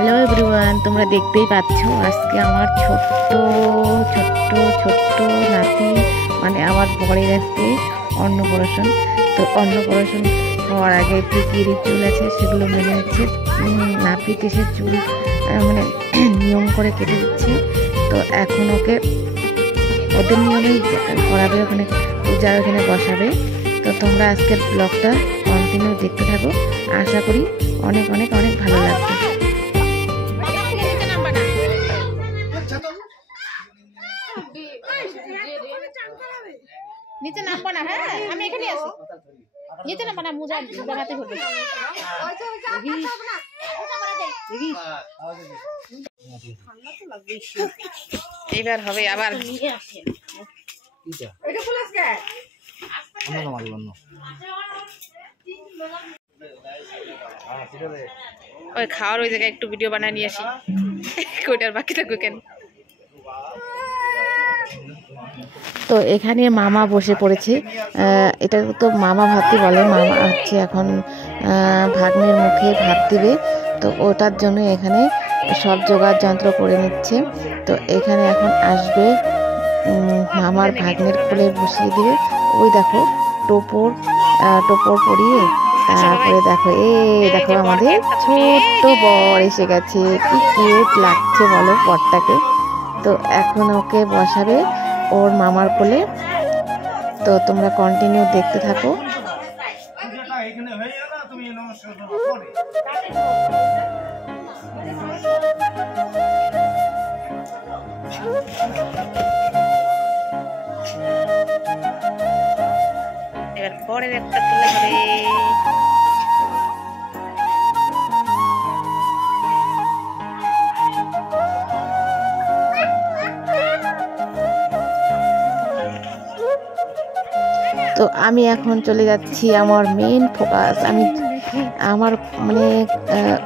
Hello everyone, তোমরা দেখতেই পাচ্ছ আজকে আমার ছোট্ট নাতি মানে আমার বরের আজকে অন্নপ্রাশন। তো অন্নপ্রাশন হওয়ার আগে কী কী রিচুয়াল আছে সেগুলো মেনে হচ্ছে। নাতি কেসে চুল মানে নিয়ম করে কেটে দিচ্ছে। তো এখন ওকে ওদের নিয়মেই করাবে, ওখানে পূজার ওখানে বসাবে। তো তোমরা আজকের ব্লগটা কন্টিনিউ দেখতে থাকো, আশা করি অনেক অনেক অনেক ভালো লাগবে। নিচে নামবো না, হ্যাঁ আমি এখানে আছি। নিচে নামবো না, মোজা বানাতে হবে। এবার হবে আবার ওই খাওয়ার ওই জায়গায় একটু ভিডিও বানায় নিয়ে আসি, কইটার বাকি থাকবে কেন। তো এখানে মামা বসে পড়েছে, এটা তো মামা ভাতই বলে। মামা হচ্ছে এখন ভাগ্নের মুখে ভাত দিবে, তো ওটার জন্য এখানে সব জোগাড় যন্ত্র করে নিচ্ছে। তো এখানে এখন আসবে মামার ভাগ্নের কোলে বসিয়ে দিবে। ওই দেখো টোপর পরিয়ে, তারপরে দেখো দেখো আমাদের ছোট্ট বর এসে গেছে। কি কিউট লাগছে বলো বরটাকে। তো এখন ওকে বসাবে ওর মামার কোলে। তো তোমরা কন্টিনিউ দেখতে থাকো। এবার পরের একটা তুলে হবে। তো আমি এখন চলে যাচ্ছি আমার মেন ফোকাস। আমার মানে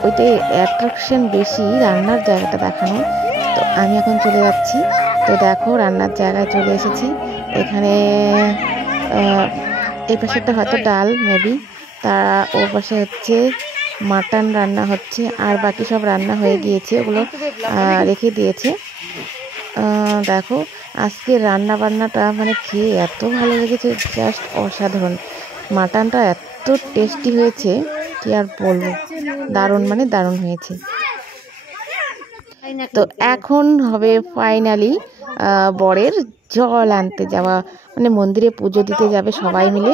ওইটাই অ্যাট্রাকশন বেশি, রান্নার জায়গাটা দেখানো। তো আমি এখন চলে যাচ্ছি। তো দেখো রান্নার জায়গায় চলে এসেছি। এখানে এই পাশেটা হয়তো ডাল মেবি, তারা ওর পাশে হচ্ছে মাটন রান্না হচ্ছে, আর বাকি সব রান্না হয়ে গিয়েছে, ওগুলো রেখে দিয়েছে। দেখো আজকে রান্না বান্নাটা মানে খেয়ে এত ভালো লেগেছে, জাস্ট অসাধারণ। মাটনটা এত টেস্টি হয়েছে কি আর বলবো, দারুণ মানে দারুণ হয়েছে। তো এখন হবে ফাইনালি বরের জল আনতে যাওয়া, মানে মন্দিরে পুজো দিতে যাবে সবাই মিলে।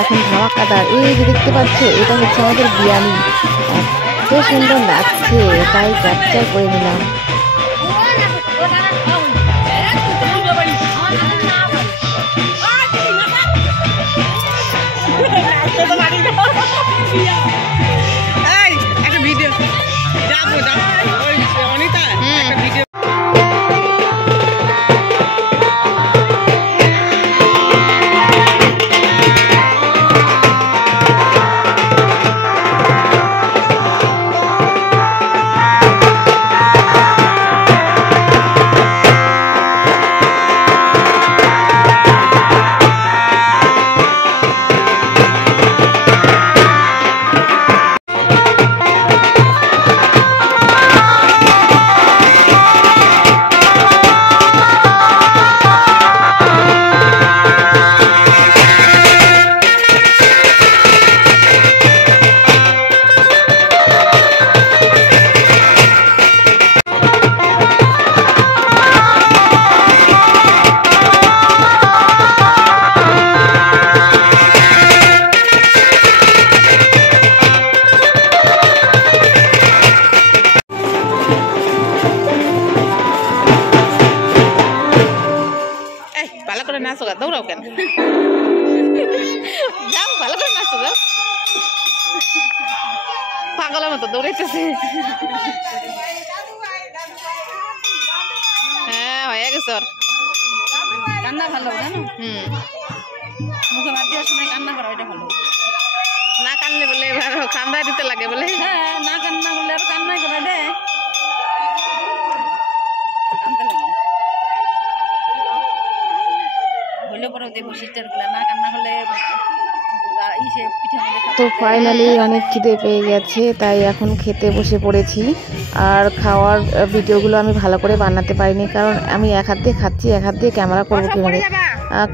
এখন ধামাকাদার, এই যে দেখতে পাচ্ছ এটা হচ্ছে আমাদের বিরিয়ানি, এত সুন্দর লাগছে, তাই ক্যাপচার করে নিলাম। একটা ভিডিও অনিতা একটা ভিডিও। ভালো করে নাচো, দৌড়াও কেন, যাও ভালো করে নাচো, যাও পাগলের মতো দৌড়াইতেছে। হ্যাঁ হয়ে গেছে ওর কান্না ভালো, জানো মুখে ভাত দেওয়ার সময় কান্না করা ওইটা ভালো। না কানলে বলে এবার কান্দা দিতে লাগে বলে, হ্যাঁ না কান্না বলে আর কান্নাই করে দেয়, কান্দতে লাগে। হইলে পরেও দেখো সিস্টার গুলা না কান্না হলে ইসে পিঠে মধ্যে তো ফাইনালি অনেক খিদে পেয়ে গেছে, তাই এখন খেতে বসে পড়েছি। আর খাওয়ার ভিডিওগুলো আমি ভালো করে বানাতে পারিনি, কারণ আমি এক হাত দিয়ে খাচ্ছি, এক হাত দিয়ে ক্যামেরা করবো কীভাবে।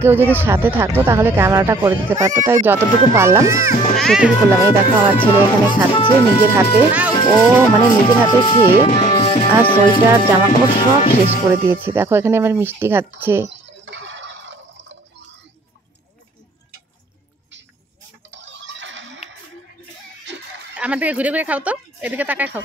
কেউ যদি সাথে থাকতো তাহলে ক্যামেরাটা করে দিতে পারতো, তাই যতটুকু পারলাম সেটুকু করলাম। এই দেখো আমার ছেলে এখানে খাচ্ছে নিজের হাতে, ও মানে নিজের হাতে খেয়ে আর সোয়েটার জামা কাপড় সব শেষ করে দিয়েছি। দেখো এখানে আমার মিষ্টি খাচ্ছে। আমার দিকে ঘুরে ঘুরে খাও তো, এদিকে তাকায় খাও।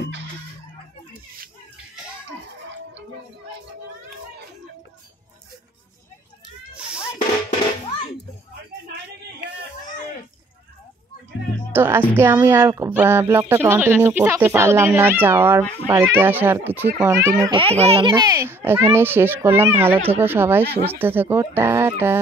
তো আজকে আমি আর ব্লগটা কন্টিনিউ করতে পারলাম না, যাওয়ার বাড়িতে আসার কিছুই কন্টিনিউ করতে পারলাম না, এখানেই শেষ করলাম। ভালো থেকো সবাই, সুস্থ থেকো, টাটা।